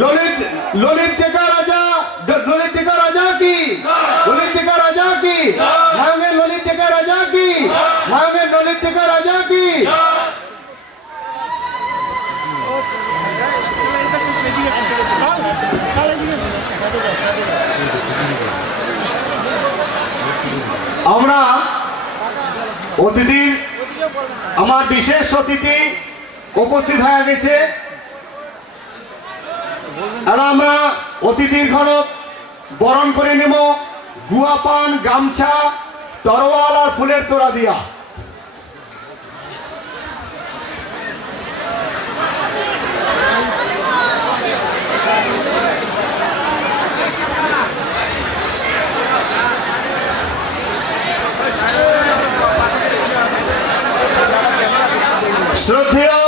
ললিত ললিত টেকা রাজা ললিত টেকা রাজা কি ললিত টেকা রাজা কি মায়ঙ্গের ললিত টেকা রাজা কি মায়ঙ্গের ললিত টেকা রাজা কি আমরা অতিথি, আমার বিশেষ অতিথি উপস্থিত হয়ে গেছে। আর আমরা অতিথির ঘরক বরণ করে নেব গুয়া পান গামছা, তরোয়াল আর ফুলের তোড়া দিয়া। শ্রদ্ধেয়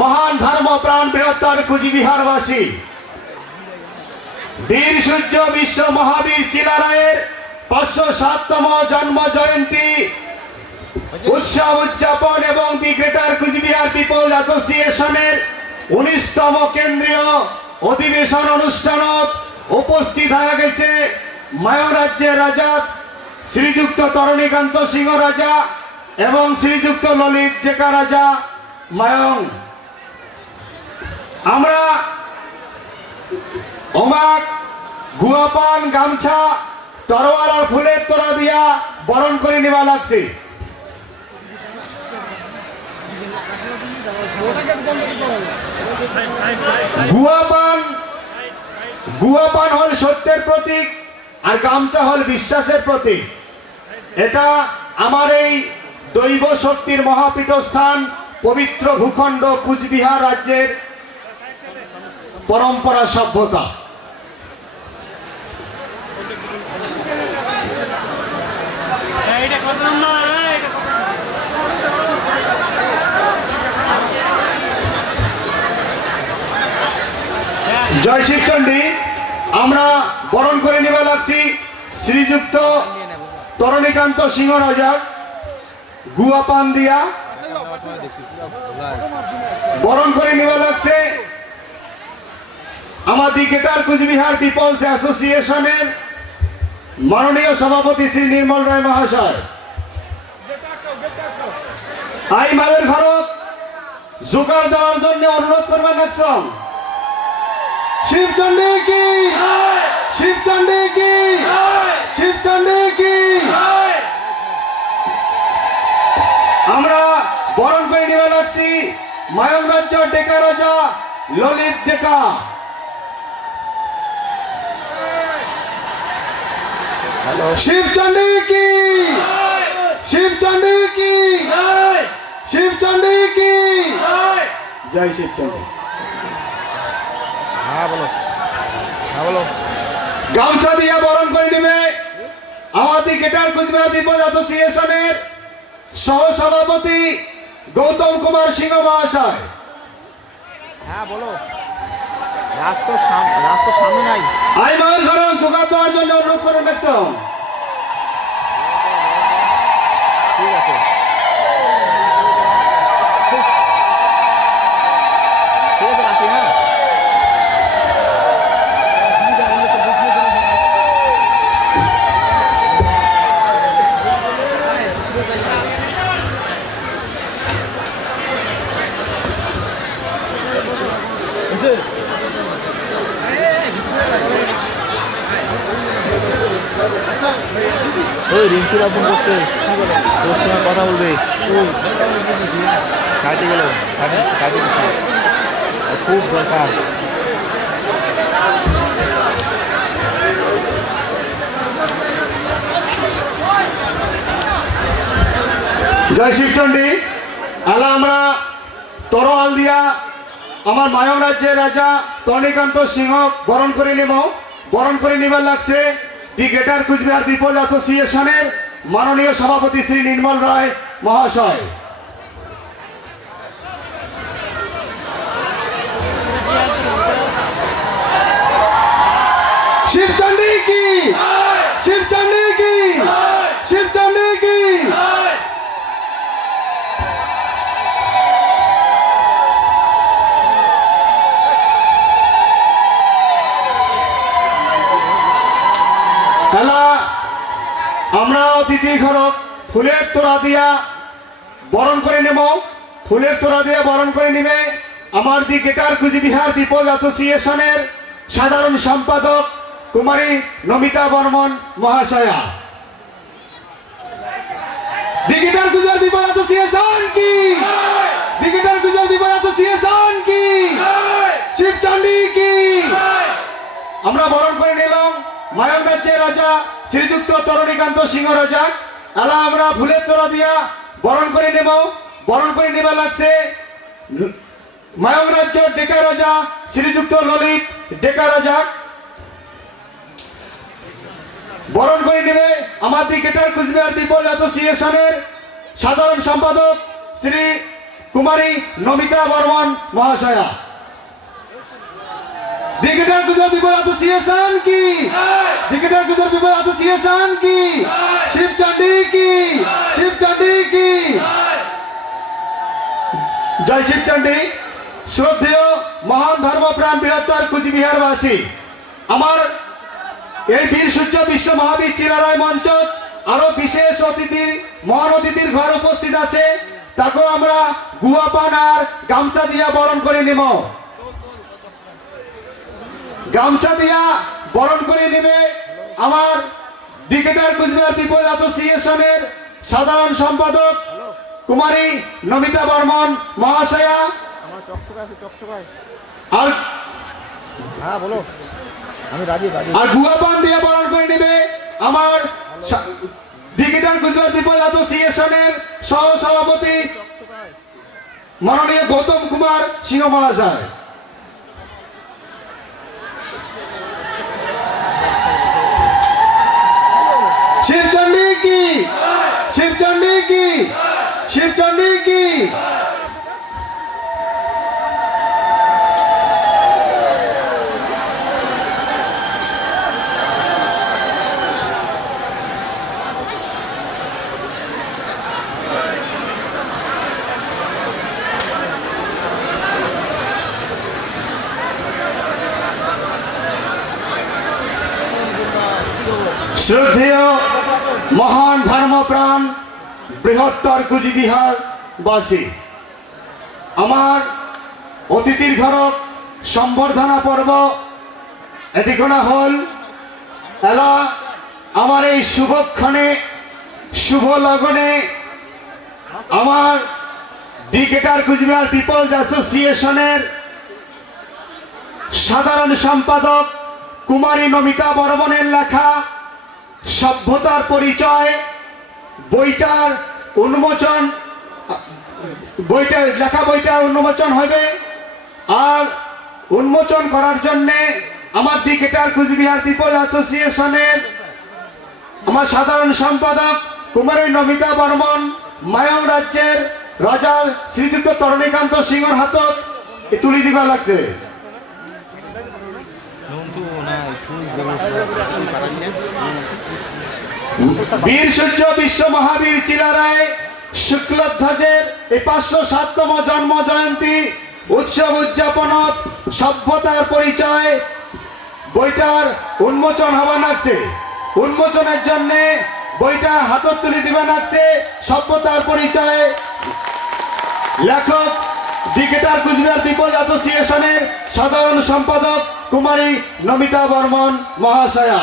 মহান ধর্মপ্রাণ বৃহত্তর কুচবিহারবাসী বীর সূর্য বিশ্ব মহাবীর চিলারায়ের পাঁচশো সাততম জন্ম জয়ন্তী। উৎসব উদযাপন এবং দি গ্রেটার কুচবিহার পিপল অ্যাসোসিয়েশনের উনিশতম কেন্দ্রীয় অধিবেশন অনুষ্ঠানত উপস্থিত হয়ে গেছে মায় রাজ্যের রাজা, শ্রীযুক্ত তরণীকান্ত সিংহ রাজা এবং শ্রীযুক্ত ললিত ডেকা রাজা মায়ং। আমরা অমাক, গুয়াপান, গামছা, তরোয়াল আর ফুলের তোরা দিয়া বরণ করে নেওয়া লাগছে। গুয়াপান গুয়াপান হল সত্যের প্রতীক আর গামছা হল বিশ্বাসের প্রতীক। এটা আমার এই দৈব শক্তির মহাপীঠস্থান, পবিত্র ভূখণ্ড কুচবিহার রাজ্যের পরম্পরা সভ্যতা এইটা কত নম্বর এইটা কত জয় শিবচণ্ডী আমরা বরণ করে নিবে লাগছি শ্রীযুক্ত তরণীকান্ত সিংহ রাজা গুয়া পান দিয়া। বরণ করে নিবে লাগছে আমাদের গেটার কুচবিহার পিপলস অ্যাসোসিয়েশনের মাননীয় সভাপতি শ্রী নির্মল রায় মহাশয়। আই মায়ের ঘরত জোগাড় দেওয়ার জন্য অনুরোধ করবেন একসঙ্গ শিবচন্ডী কি? শিবচন্ডী কি? কি? আমরা বরণ করে নিবে লাগছি মায়ং রাজ্য ডেকা রাজা ললিত ডেকা। শিবচন্ডী কি? শিবচন্ডী কি? শিবচন্ডী কি? জয় শিবচন্ডী হ্যাঁ বলো। হ্যাঁ বলো। গামছা দিয়ে বরণ করে নেবে। আমাদের গেটার কুচবিহার পিপল অ্যাসোসিয়েশনের সহ সভাপতি গৌতম কুমার সিংহ মহাশয়। হ্যাঁ বলো। রাজ তো সাম- রাজ তো সামনে নাই। আই মায়ের ঘরে জোগাড় দেওয়ার জন্য অনুরোধ করে দেখছেন করছে তোর সঙ্গে কথা বলবে। কাজে গেল কাজে খুব দরকার। জয় শিবচন্ডী আলা আমরা তরোয়াল দিয়া আমার মায়ং রাজ্যের রাজা তনিকান্ত সিংহ বরণ করে নেব। বরণ করে নিবার লাগছে। দি গ্রেটার কুচবিহার পিপল অ্যাসোসিয়েশনের মাননীয় সভাপতি শ্রী নির্মল রায় মহাশয়। শিবচন্ডী কি? ফুলের তোড়া দিয়া বরণ করে নেব ফুলের তোড়া বরণ করে আমার দি গেটার কুচবিহার পিপল অ্যাসোসিয়েশনের সাধারণ সম্পাদক কুমারী নমিতা বর্মন মহাশয়া। দিগিটার গুজর পিপল অ্যাসোসিয়েশন কি? গুজর পিপল অ্যাসোসিয়েশন কি শিবচন্ডী কি আমরা বরণ করে নিলাম মায়ং রাজ্যের রাজা শ্রীযুক্ত তরণীকান্ত সিংহ রাজা এলা আমরা ফুলের তোরা দিয়া বরণ করে নেব। বরণ করে নেবা লাগছে মায়ং রাজ্য ডেকা রাজা শ্রীযুক্ত ললিত ডেকা রাজা বরণ করে নেবে আমার দি গেটার কুচবিহার পিপল অ্যাসোসিয়েশনের সাধারণ সম্পাদক শ্রী কুমারী নমিতা বর্মন মহাশয়া। ক্রিকেটার গুজর পিপল অ্যাসোসিয়েশন কি ক্রিকেটার গুজর পিপল অ্যাসোসিয়েশন কি শিবচন্ডী কি শিবচন্ডী কি জয় শিবচন্ডী শ্রদ্ধেয় মহান ধর্মপ্রাণ বৃহত্তর কুচবিহারবাসী আমার এই বীর সূর্য বিশ্ব মহাবীর চিরারায় মঞ্চ আরও বিশেষ অতিথি মহান অতিথির ঘর উপস্থিত আছে। তাকেও আমরা গুয়া পান আর গামছা দিয়া বরণ করে নেব গামছা দিয়া বরণ করে নেবে। আমার ক্রিকেটার কুচবিহার পিপল অ্যাসোসিয়েশনের সাধারণ সম্পাদক কুমারী নমিতা বর্মন মহাশয়া। আর হ্যাঁ বলো। আমি রাজি রাজি। আর গুয়া পান দিয়ে বরণ করে নেবে আমার ক্রিকেটার গুজরাট পিপল অ্যাসোসিয়েশনের সহ সভাপতি মাননীয় গৌতম কুমার সিংহ মহাশয় শিবচন্ডী কি শিবচন্ডী কি শিবচন্ডী কি শ্রদ্ধেয় মহান ধর্মপ্রাণ বৃহত্তর কুচবিহার বাসী। আমার অতিথির ঘরক সম্বর্ধনা পর্ব এটিকোনা হল। এলা, আমার এই শুভক্ষণে, শুভ লগনে আমার ক্রিকেটার কুচবিহার পিপলস অ্যাসোসিয়েশনের সাধারণ সম্পাদক কুমারী নমিতা বর্মনের লেখা সভ্যতার পরিচয়, বইটার উন্মোচন বইটা লেখা বইটা উন্মোচন হবে। আর উন্মোচন করার জন্যে আমার ক্রিকেটার কুচবিহার পিপল অ্যাসোসিয়েশনের আমার সাধারণ সম্পাদক কুমারী নমিতা বর্মন মায়ং রাজ্যের রাজা শ্রীযুক্ত তরণীকান্ত সিংহর হাতত তুলি দিবা লাগছে। বীর সূর্য বিশ্ব মহাবীর চিলারায় শুক্লধ্বজের এই পাঁচশো সাততম জন্ম জয়ন্তী উৎসব উদযাপনত সভ্যতার পরিচয়। বইটার উন্মোচন হওয়া লাগছে উন্মোচনের জন্য বইটা হাতত তুলে দিবা লাগছে সভ্যতার পরিচয়। লেখক ক্রিকেটার কুচবিহার পিপল অ্যাসোসিয়েশনের সাধারণ সম্পাদক কুমারী নমিতা বর্মন মহাশয়া।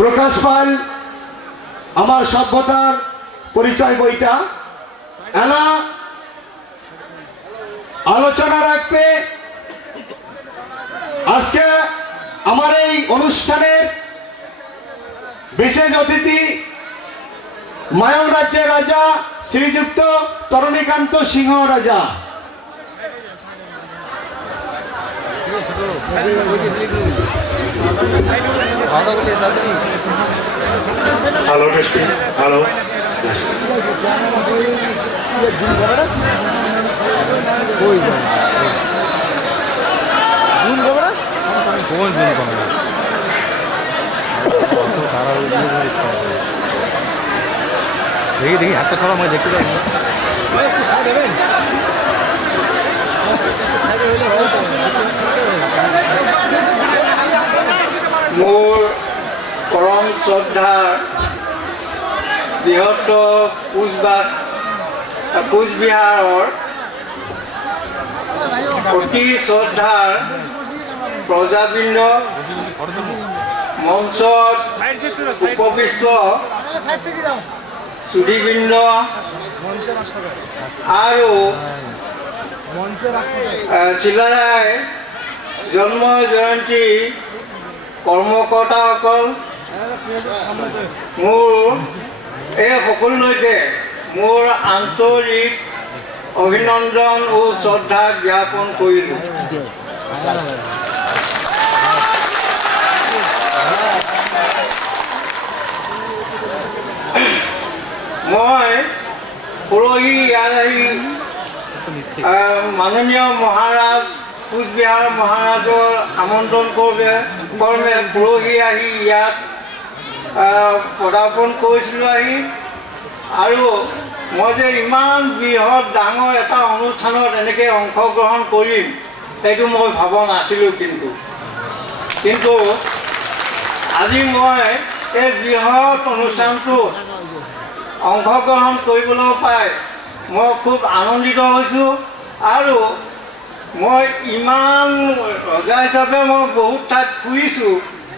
প্রকাশ পাল আমার সভ্যতার পরিচয় বইটা। এলা আলোচনা রাখবে আজকে আমার এই অনুষ্ঠানের বিশেষ অতিথি মায়ং রাজ্যের রাজা শ্রীযুক্ত তরণীকান্ত সিংহ রাজা। হ্যালো টেস্টিং হ্যালো কোন দেখি দেখি, হাতটা সরা মই দেখতে পাই মোৰ পৰম শ্ৰদ্ধাৰ বৃহত্তৰ কোচবাগ কোচবিহাৰৰ অতি শ্ৰদ্ধাৰ প্ৰজাবৃন্দ মঞ্চত উপবিষ্ট চুধিবৃন্দ আৰু চিলাৰাই জন্ম জয়ন্তী কৰ্মকৰ্তাসকল। মোৰ এই সকলোলৈকে মোৰ আন্তৰিক অভিনন্দন ও শ্ৰদ্ধা জ্ঞাপন কৰিলোঁ। মই পৰহি ইয়াত আহি, মাননীয় মহাৰাজ কোচবিহাৰ মহাৰাজৰ আমন্ত্ৰণ কৰোঁতে কৰ্মে পৰহি আহি ইয়াত পদাৰ্পণ কৰিছিলোঁ আহি। আৰু মই যে ইমান বৃহৎ ডাঙৰ এটা অনুষ্ঠানত এনেকৈ অংশগ্ৰহণ কৰিম, সেইটো মই ভবা নাছিলোঁ কিন্তু। কিন্তু আজি মই এই বৃহৎ অনুষ্ঠানটোত অংশগ্ৰহণ কৰিবলৈ পাই মই খুব আনন্দিত হৈছোঁ আৰু মই ইমান ৰজা হিচাপে মই বহুত ঠাইত ফুৰিছোঁ,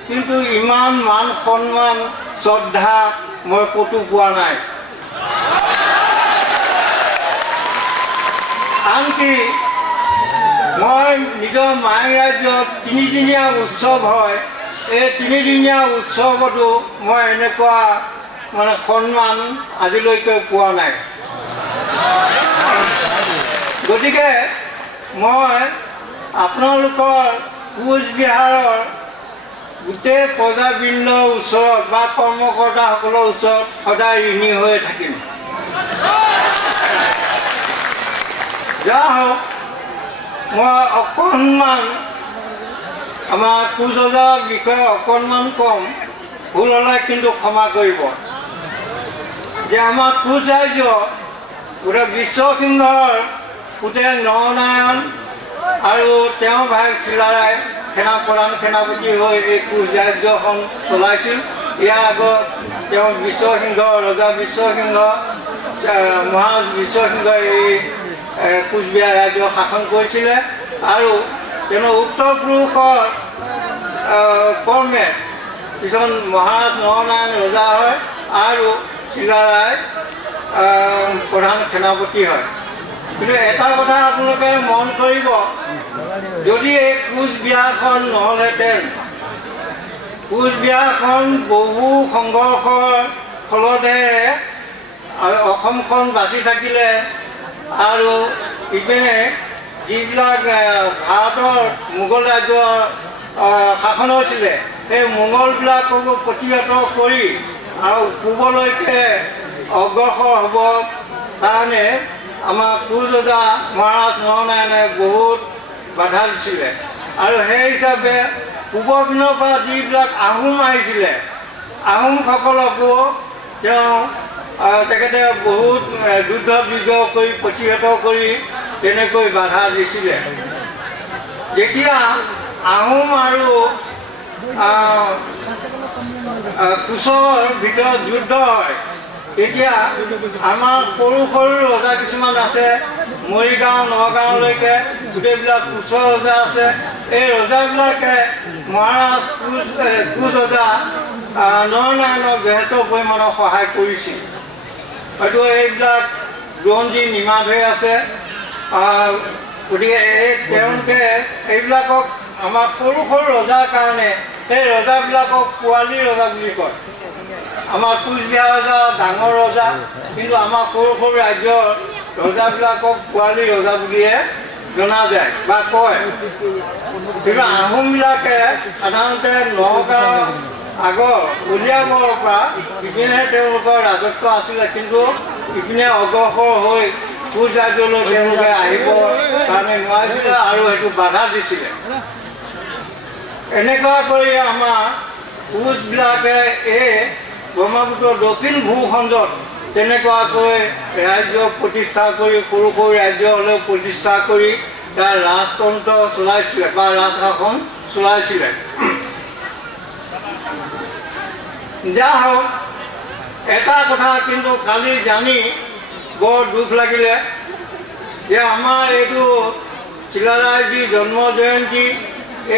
কিন্তু ইমান মান সন্মান, শ্ৰদ্ধা মই ক'তো পোৱা নাই। আনকি মই নিজৰ মাই ৰাজ্যত তিনিদিনীয়া উৎসৱ হয় এই তিনিদিনীয়া উৎসৱতো মই এনেকুৱা মানে সন্মান আজিলৈকে পোৱা নাই। গতিকে মই আপোনালোকৰ কোচবিহাৰৰ গোটেই প্ৰজাবৃন্দৰ ওচৰত বা কৰ্মকৰ্তাসকলৰ ওচৰত সদায় ঋণী হৈ থাকিম। যা হওক মই অকণমান আমাৰ কোচজাৰ বিষয়ে অকণমান কম ভুল হ'লে কিন্তু ক্ষমা কৰিব। যে আমাৰ কোচ ৰাজ্য গোটেই বিশ্বসিংহৰ গোটেই নৰনাৰায়ণ আৰু তেওঁৰ ভাই চিলাৰাই সেনা প্ৰধান সেনাপতি হৈ এই কোচ ৰাজ্যখন চলাইছিল। ইয়াৰ আগত তেওঁ বিশ্বসিংহ ৰজা বিশ্বসিংহ আহ, মহাৰাজ বিশ্বসিংহই এই এ, কোচবিহাৰ ৰাজ্য শাসন কৰিছিলে। আৰু তেওঁ উত্তৰ পুৰুষৰ কৰ্মে কিছুমান মহাৰাজ নৰনাৰায়ণ ৰজা হয় আৰু চিলাৰাই আহ, প্ৰধান সেনাপতি হয়। কিন্তু এটা কথা আপোনালোকে মন কৰিব যদি এই কোচবিহাৰখন নহ'লহেঁতেন কোচবিহাৰখন বহু সংঘৰ্ষৰ ফলতহে অসমখন বাচি থাকিলে আৰু ইপিনে যিবিলাক ভাৰতৰ মোগল ৰাজ্যৰ আহ, শাসন হৈছিলে সেই মোগলবিলাককো প্ৰতিহত কৰি আৰু পূবলৈকে অগ্ৰসৰ হ'ব কাৰণে আমাৰ কোচ ৰজা মহাৰাজ নৰনাৰায়ণে বহুত বাধা দিছিলে। আৰু সেই হিচাপে পূবৰ পিনৰ পৰা যিবিলাক আহোম আহিছিলে আহোমসকলকো তেওঁ তেখেতে বহুত যুদ্ধ বিগ্ৰহ কৰি প্ৰতিহত কৰি তেনেকৈ বাধা দিছিলে। যেতিয়া আহোম আৰু কোচৰ ভিতৰত যুদ্ধ হয়, তেতিয়া আমাৰ সৰু সৰু ৰজা কিছুমান আছে, মৰিগাঁও নগাঁৱলৈকে গোটেইবিলাক কোচৰ ৰজা আছে। এই ৰজাবিলাকে মহাৰাজ কোচ কোচ ৰজা নৰনাৰায়ণক যথেষ্ট পৰিমাণৰ সহায় কৰিছিল। হয়তো এইবিলাক বুৰঞ্জী নিমাত হৈ আছে। গতিকে এই তেওঁলোকে এইবিলাকক আমাৰ সৰু সৰু ৰজাৰ কাৰণে সেই ৰজাবিলাকক পোৱালী ৰজা বুলি কয়। আমাৰ কোচবিহাৰ ৰজা, ডাঙৰ ৰজা, কিন্তু আমাৰ সৰু সৰু ৰাজ্যৰ ৰজাবিলাকক পোৱালী ৰজা বুলিয়ে জনা যায় বা কয়। কিন্তু আহোমবিলাকে সাধাৰণতে নগাঁও আগৰ কলিয়াবৰৰ পৰা ইপিনে তেওঁলোকৰ ৰাজত্ব আছিলে, কিন্তু ইপিনে অগ্ৰসৰ হৈ ৰাজ্যলৈ তেওঁলোকে আহিব কাৰণে নোৱাৰিছিলে আৰু সেইটো বাধা দিছিলে। এনেকুৱা কৰি আমাৰ কোচবিলাকে এই ব্ৰহ্মপুত্ৰ দক্ষিণ ভূখণ্ডত তেনেকুৱাকৈ ৰাজ্য প্ৰতিষ্ঠা কৰি, সৰু সৰু ৰাজ্য হ'লেও প্ৰতিষ্ঠা কৰি তাৰ ৰাজতন্ত্ৰ চলাইছিলে বা ৰাজশাসন চলাইছিলে। যা হওক এটা কথা কিন্তু কালি জানি বৰ দুখ লাগিলে। যে আমাৰ এইটো চিলাৰায়জী জন্ম জয়ন্তী,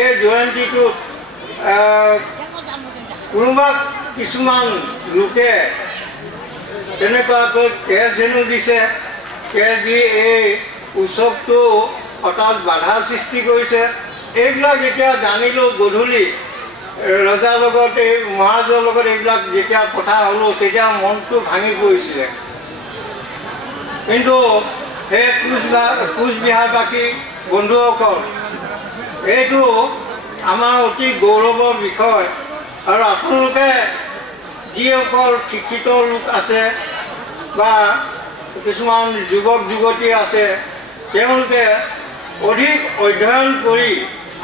এই জয়ন্তীটোত কোনোবা কিছুমান লোকে তেনেকুৱাকৈ তেজ হেনো দিছে, তেজ দি এই উৎসৱটো হঠাৎ বাধা সৃষ্টি কৰিছে। এইবিলাক যেতিয়া জানিলোঁ গধূলি, ৰজাৰ লগত, এই মহাৰাজৰ লগত এইবিলাক যেতিয়া কথা হ'লোঁ, তেতিয়া মনটো ভাঙি পৰিছিলে। কিন্তু সেই কোচবিহাৰ কোচবিহাৰবাসী বন্ধুসকল, এইটো আমাৰ অতি গৌৰৱৰ বিষয় আৰু আপোনালোকে যিসকল শিক্ষিত লোক আছে বা কিছুমান যুৱক যুৱতী আছে, তেওঁলোকে অধিক অধ্যয়ন কৰি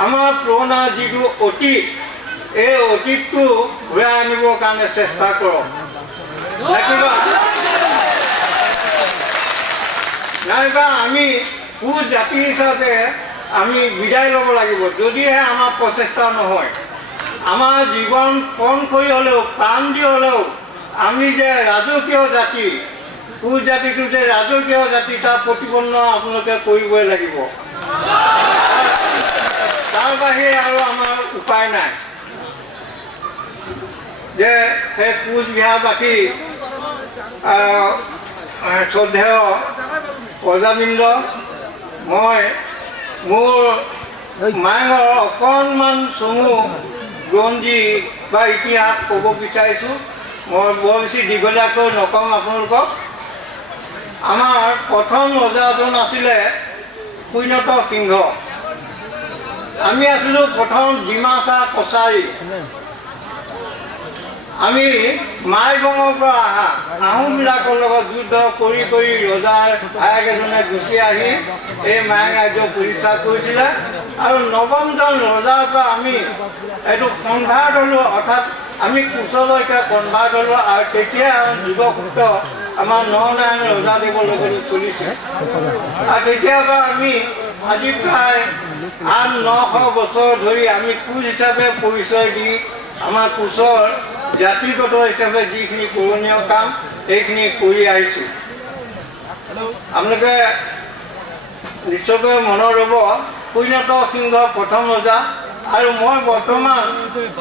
আমাৰ পুৰণা যিটো অতীত, এই অতীতটো ঘূৰাই আনিবৰ কাৰণে চেষ্টা কৰক। নাইবা আমি কু জাতি হিচাপে আমি বিদায় ল'ব লাগিব, যদিহে আমাৰ প্ৰচেষ্টা নহয়। আমাৰ জীৱন পণ কৰি হ'লেও, প্ৰাণ দি হ'লেও, আমি যে ৰাজকীয় জাতি কোচ জাতিটো যে ৰাজকীয় জাতি, তাৰ প্ৰতিপন্ন আপোনালোকে কৰিবই লাগিব। তাৰ বাহিৰে আৰু আমাৰ উপায় নাই। যে সেই কোচবিহাৰবাসী শ্ৰদ্ধেয় প্ৰজাবৃন্দ মই মোৰ মায়ঙৰ অকণমান চমু বুৰঞ্জী বা ইতিহাস ক'ব বিচাৰিছোঁ। মই বৰ বেছি দীঘলীয়াকৈ নকওঁ আপোনালোকক। আমাৰ প্ৰথম ৰজাজন আছিলে শূন্যত সিংহ। আমি আছিলোঁ প্ৰথম ডিমাচা কছাৰী। আমি মাইবঙৰ পৰা অহা আহোমবিলাকৰ লগত যুদ্ধ কৰি কৰি ৰজাৰ ভায়েক এজনে গুচি আহি এই মায়ং ৰাজ্য প্ৰতিষ্ঠা কৰিছিলে। আৰু নৱমজন ৰজাৰ পৰা আমি এইটো কনভাৰ্ট হ'লোঁ, অৰ্থাৎ আমি কোচলৈকে কনভাৰ্ট হ'লোঁ আৰু তেতিয়া যুৱসূত্ৰ আমাৰ নৰনাৰায়ণ ৰজাদেৱৰ লগত চলিছে। আৰু তেতিয়াৰ পৰা আমি আজি প্ৰায় আঠ, নশ বছৰ ধৰি আমি কোচ হিচাপে পৰিচয় দি আমাৰ কোচৰ জাতিগত হিচাপে যিখিনি কৰণীয় কাম, সেইখিনি কৰি আহিছোঁ। আপোনালোকে নিশ্চয়কৈ মনত ৰ'ব শূন্যত সিংহ প্ৰথম ৰজা আৰু মই বৰ্তমান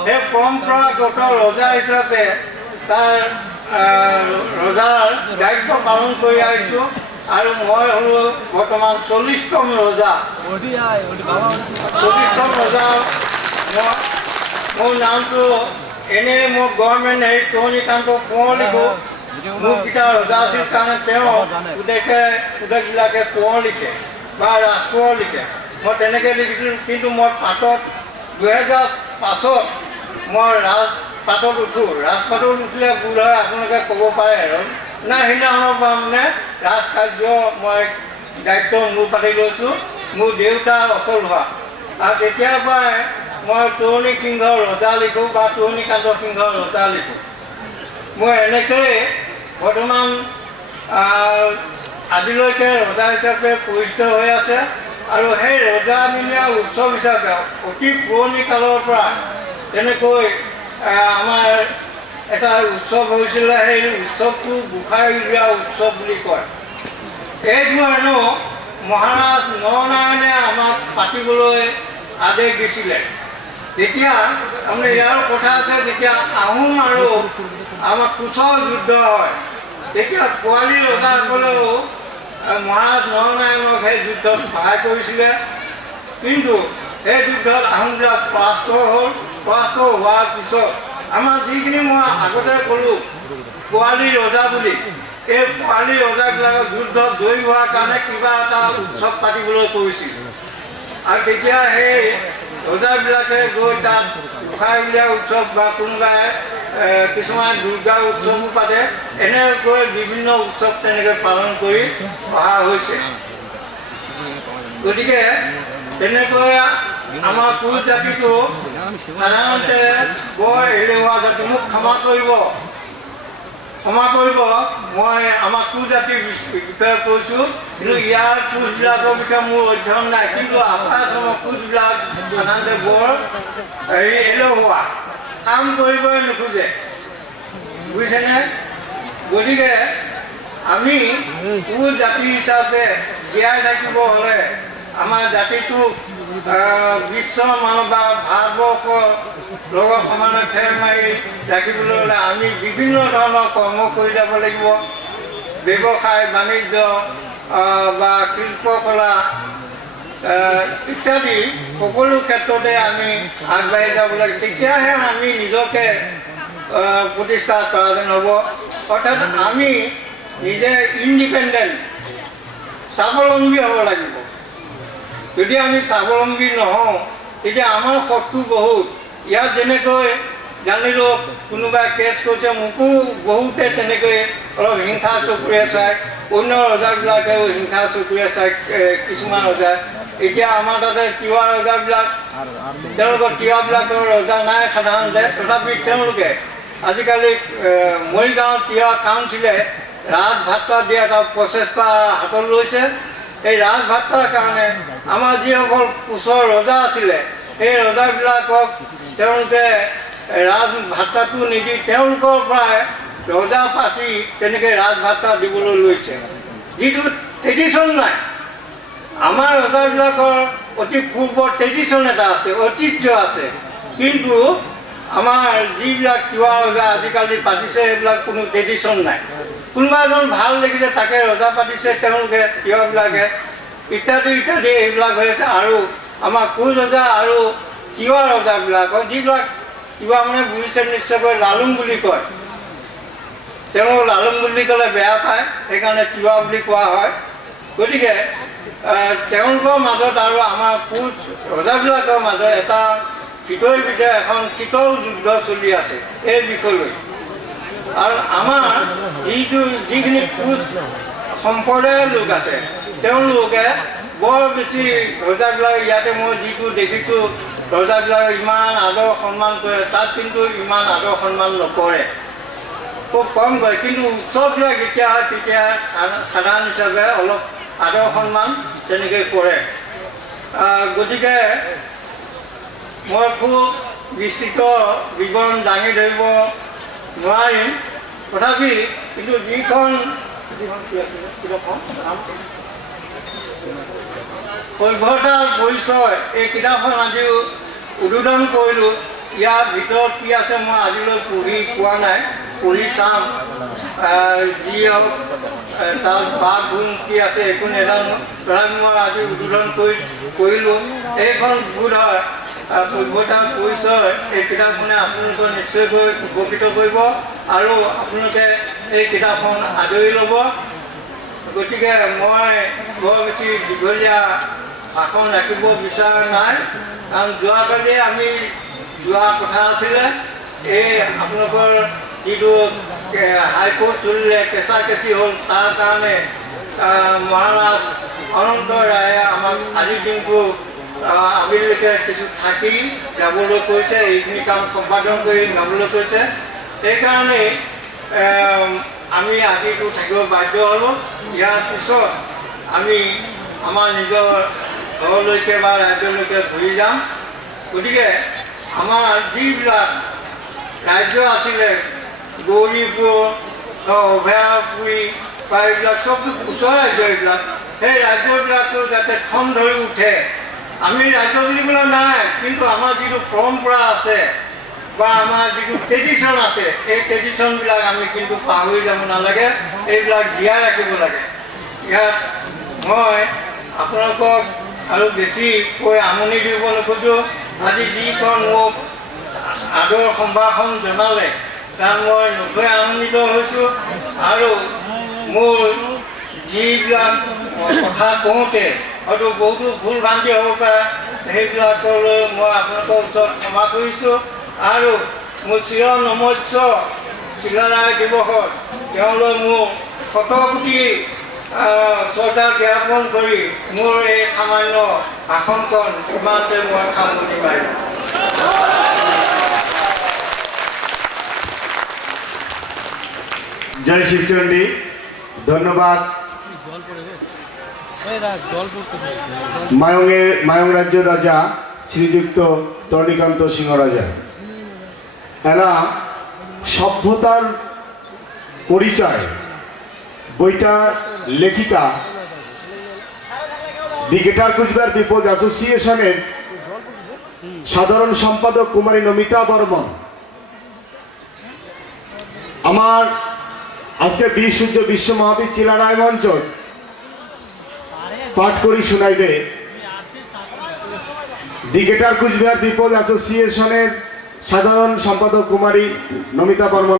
সেই পৰম্পৰাগত ৰজা হিচাপে তাৰ ৰজাৰ দায়িত্ব পালন কৰি আহিছোঁ আৰু মই হ'লোঁ বৰ্তমান চল্লিছতম ৰজা। চল্লিছতম ৰজা মোৰ নামটো এনেই মোক গভৰ্ণমেণ্ট হেৰি তৰণীকান্ত কোঁৱৰ লিখোঁ মোক কেইটা ৰজা আছিল কাৰণে তেওঁ গোটেইকে গোটেইবিলাকে কোঁৱৰ লিখে বা ৰাজকোঁৱৰ লিখে মই তেনেকৈ লিখিছিলোঁ কিন্তু মই পাতত দুহেজাৰ পাঁচত মই ৰাজ পাতত উঠোঁ। ৰাজপাতত উঠিলে ভুল হয় আপোনালোকে ক'ব পাৰে আৰু। নাই সেইদিনাখনৰ পৰা মানে ৰাজকাৰ্য মই দায়িত্ব মোৰ পাতি লৈছোঁ। মোৰ দেউতা অচল হোৱা। আৰু তেতিয়াৰ পৰাই মই তৰুণী সিংহ ৰজা লিখোঁ বা তৰুণীকান্ত সিংহ ৰজা লিখোঁ মই এনেকৈয়ে বৰ্তমান আজিলৈকে ৰজা হিচাপে পৰিচিত হৈ আছে আৰু সেই ৰজাদিনীয়া উৎসৱ হিচাপে অতি পুৰণি কালৰ পৰা তেনেকৈ আমাৰ এটা উৎসৱ হৈছিলে, সেই উৎসৱটো গোসাই উলিওৱা উৎসৱ বুলি কয়। এইটো হেনো মহাৰাজ নৰনাৰায়ণে আমাক পাতিবলৈ আদেশ দিছিলে। তেতিয়া তাৰমানে ইয়াৰ কথা আছে যেতিয়া আহোম আৰু আমাৰ কোচৰ যুদ্ধ হয়। তেতিয়া পোৱালী ৰজাসকলেও মহাৰাজ নৰনাৰায়ণক সেই যুদ্ধত সহায় কৰিছিলে। কিন্তু সেই যুদ্ধত আহোমবিলাক পৰাস্ত হ'ল। পৰাস্ত হোৱাৰ পিছত আমাৰ যিখিনি মই আগতে ক'লোঁ, পোৱালী ৰজা বুলি, এই পোৱালী ৰজাবিলাকৰ যুদ্ধত জয়ী হোৱাৰ কাৰণে কিবা এটা উৎসৱ পাতিবলৈ কৰিছিল আৰু তেতিয়া সেই ৰজাবিলাকে গৈ তাত গোসাই উলিওৱা উৎসৱ বা কোনোবাই কিছুমান দুৰ্গা উৎসৱো পাতে, এনেকৈ বিভিন্ন উৎসৱ তেনেকৈ পালন কৰি অহা হৈছে। গতিকে তেনেকৈ আমাৰ কোচ জাতিটো সাধাৰণতে বৰ এলেহুৱা জাতি মোক ক্ষমা কৰিব। ক্ষমা কৰিব। মই আমাৰ কু জাতিৰ বিষয়ে কৈছোঁ, কিন্তু ইয়াৰ কোচবিলাকৰ বিষয়ে মোৰ অধ্যয়ন নাই। কিন্তু আপাৰ আছামৰ কোচবিলাক সাধাৰণতে বৰ হেৰি এলেহুৱা। কাম কৰিবই নোখোজে। বুজিছেনে? গতিকে আমি কোচ জাতি হিচাপে জীয়াই থাকিব হ'লে আমাৰ জাতিটোক বিশ্ব বা ভাৰতবৰ্ষৰ লগত সমানে ফেৰ মাৰি ৰাখিবলৈ হ'লে আমি বিভিন্ন ধৰণৰ কৰ্ম কৰি যাব লাগিব। ব্যৱসায়, বাণিজ্য বা শিল্পকলা ইত্যাদি সকলো ক্ষেত্ৰতে আমি আগবাঢ়ি যাব লাগে। তেতিয়াহে আমি নিজকে প্ৰতিষ্ঠা কৰা যেন হ'ব। অৰ্থাৎ আমি নিজে ইণ্ডিপেণ্ডেণ্ট স্বাৱলম্বী হ'ব লাগিব। যদি আমি স্বাৱলম্বী নহওঁ, তেতিয়া আমাৰ শত্ৰু বহুত। ইয়াত যেনেকৈ জানিলোঁ কোনোবাই কেছ কৰিছে মোকো বহুতে তেনেকৈ অলপ হিংসা চকুৰে চায়। অন্য ৰজাবিলাকেও হিংসা চকুৰে চায় কিছুমান ৰজাই এতিয়া আমাৰ তাতে তিৱা ৰজাবিলাক, তেওঁলোকৰ তিৱাবিলাকৰ ৰজা নাই সাধাৰণতে। তথাপি তেওঁলোকে আজিকালি মৰিগাঁও তিৱা কাউন্সিলে ৰাজভাত্তা দিয়া এটা প্ৰচেষ্টা হাতত লৈছে। এই ৰাজভাত্তাৰ কাৰণে আমাৰ যিসকল কোচৰ ৰজা আছিলে, সেই ৰজাবিলাকক তেওঁলোকে ৰাজভাত্তাটো নিদি তেওঁলোকৰ পৰাই ৰজা পাতি তেনেকৈ ৰাজভাত্তা দিবলৈ লৈছে। যিটো ট্ৰেডিশ্যন নাই। আমাৰ ৰজাবিলাকৰ অতি পূৰ্বৰ ট্ৰেডিশ্যন এটা আছে, ঐতিহ্য আছে। কিন্তু আমাৰ যিবিলাক তিৱা ৰজা আজিকালি পাতিছে, সেইবিলাক কোনো ট্ৰেডিশ্যন নাই। কোনোবা এজন ভালো দেখিছে, তাকে ৰজা পাতিছে, তেওঁলোকে তিৱাবিলাকে ইত্যাদি ইত্যাদি, এইবিলাক হৈ আছে। আৰু আমাৰ কোচ ৰজা আৰু তিৱা ৰজাবিলাকৰ যিবিলাক তিৱা মানে বুজিছে নিশ্চয়কৈ লালুং বুলি কয়। তেওঁ লালুং বুলি ক'লে বেয়া পায়, সেইকাৰণে তিৱা বুলি কোৱা হয়। গতিকে তেওঁলোকৰ মাজত আৰু আমাৰ কোচ ৰজাবিলাকৰ মাজত এটা শীতল বিধে এখন শীতল যুদ্ধ চলি আছে, এই বিষয়লৈ। আৰু আমাৰ যিটো যিখিনি কোচ সম্প্ৰদায়ৰ লোক আছে তেওঁলোকে বৰ বেছি ৰজাবিলাক ইয়াতে মই যিটো দেখিছোঁ ৰজাবিলাকে ইমান আদৰ সন্মান কৰে তাত কিন্তু ইমান আদৰ সন্মান নকৰে। খুব কম কৰে কিন্তু উৎসৱবিলাক যেতিয়া হয় তেতিয়া সাধাৰণ হিচাপে অলপ আদৰ সন্মান তেনেকৈ কৰে। গতিকে মই খুব বিস্তৃত বিৱৰণ দাঙি ধৰিব নোৱাৰিম তথাপি কিন্তু যিখন যিখন? কিতাপখন নাম? পৰিচয় এই কিতাপখন আজিও উদ্বোধন কৰিলোঁ। ইয়াৰ ভিতৰত কি আছে মই আজিলৈ পঢ়ি পোৱা নাই। পঢ়ি চাম। যি হওক তাৰ বাঘ গুণ কি আছে, একো নাজানো। তথাপি মই আজি উদ্বোধন কৰি, কৰিলোঁ। এইখন বোধ হয়। আহ, সভ্যতাৰ পৰিচয় এই কিতাপখনে আপোনালোকক নিশ্চয়কৈ উপকৃত কৰিব আৰু আপোনালোকে এই কিতাপখন আদৰি ল'ব। গতিকে মই বৰ বেছি দীঘলীয়া ভাষণ ৰাখিব বিচৰা নাই কাৰণ যোৱাকালি আমি যোৱা কথা আছিলে এই আপোনালোকৰ যিটো হাইকোৰ্ট চলিলে কেঁচা কেঁচি হ'ল তাৰ কাৰণে মহাৰাজ অনন্ত ৰায়ে আমাক আজিৰ দিনটো আবেলিলৈকে কিছু থাকি যাবলৈ কৈছে এইখিনি কাম সম্পাদন কৰি যাবলৈ কৈছে সেইকাৰণেই আমি আজিতো থাকিব বাধ্য হ'লোঁ ইয়াৰ পিছত আমি আমাৰ নিজৰ ঘৰলৈকে বা ৰাজ্যলৈকে ঘূৰি যাম। গতিকে, আমাৰ যিবিলাক ৰাজ্য আছিলে, গৌৰীপুৰ অভয়াপুৰী বা এইবিলাক চব ওচৰ ৰাজ্য এইবিলাক, সেই ৰাজ্যবিলাকো যাতে ঠন ধৰি উঠে। আমি ৰাজ্য বুলিবলৈ নাই, কিন্তু আমাৰ যিটো পৰম্পৰা আছে বা আমাৰ যিটো ট্ৰেডিশ্যন আছে এই ট্ৰেডিশ্যনবিলাক আমি কিন্তু পাহৰি যাব নালাগে, এইবিলাক জীয়াই ৰাখিব লাগে। ইয়াত মই আপোনালোকক আৰু বেছি কৈ আমনি দিব নোখোজোঁ। আজি যিখন মোক আদৰ সম্ভাষণ জনালে তাত মই নথৈ আনন্দিত হৈছোঁ। আৰু মোৰ যিবিলাক কথা কওঁতে হয়তো বহুতো ভুল ভ্ৰান্তি হ'ব পাৰে। সেইবিলাকলৈ মই আপোনালোকৰ ওচৰত ক্ষমা কৰিছোঁ। আৰু মোৰ চিৰ নমস্য চিলাৰায় দিৱসত তেওঁলৈ মোৰ শতকোটি আহ, শ্ৰদ্ধা জ্ঞাপন কৰি মোৰ এই সামান্য ভাষণকণ ইমানতে মই সামৰণি মাৰিম জয় শিবচণ্ডী ধন্যবাদ। মায়ঙের মায়ং রাজ্য রাজা শ্রীযুক্ত তর্ণীকান্ত সিংহ রাজা। এরা সভ্যতার পরিচয়, বইটা লেখিকা দি গেটার কুচবিহার পিপল অ্যাসোসিয়েশনের সাধারণ সম্পাদক কুমারী নমিতা বর্মন। আমার আজকে বীর সূর্য বিশ্ব মহাবীর চিলারায় মঞ্চ পাঠ করি শুনাইবে দি। গেটার কুচবিহার পিপল অ্যাসোসিয়েশনের সাধারণ সম্পাদক কুমারী নমিতা বর্মন।